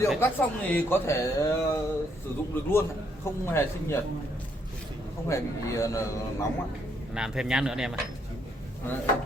liệu cắt xong thì có thể sử dụng được luôn, không hề sinh nhiệt, không hề bị Làm thêm nhãn nữa anh em ạ. Đấy.